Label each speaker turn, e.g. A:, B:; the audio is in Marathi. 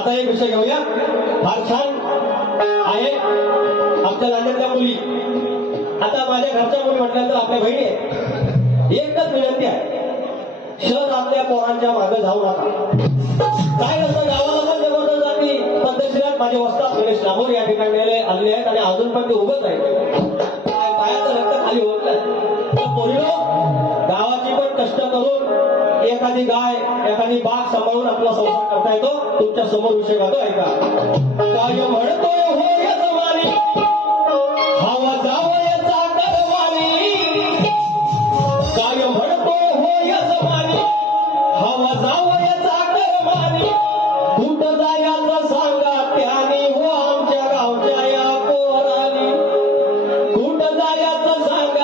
A: आता एक विषय घेऊया. फार छान आहे आमच्या नांदेडच्या मुली. आता माझ्या घरच्या मुली म्हटल्यानंतर आपल्या बहिणी आहे एकच विनंती आहे. शहर आपल्या पोरांच्या मागे जाऊ नका. काय असं गावाला पण जबरदस्त जाती. पद्धतशीरात माझे वस्ताद गणेश नागोर या ठिकाणी आले आलेले आहेत आणि अजून पण ते उभंच आहे काय पायाचं रक्त खाली होत एखादी गाय एखादी बाग सांभाळून आपला संसार करता येतो तुमच्यासमोर विषय गातो ऐका. काय म्हणतोय म्हणतो हो, हो सांगा त्याने हो आमच्या गावच्या या पोरानी. कुठ जायाचं सांगा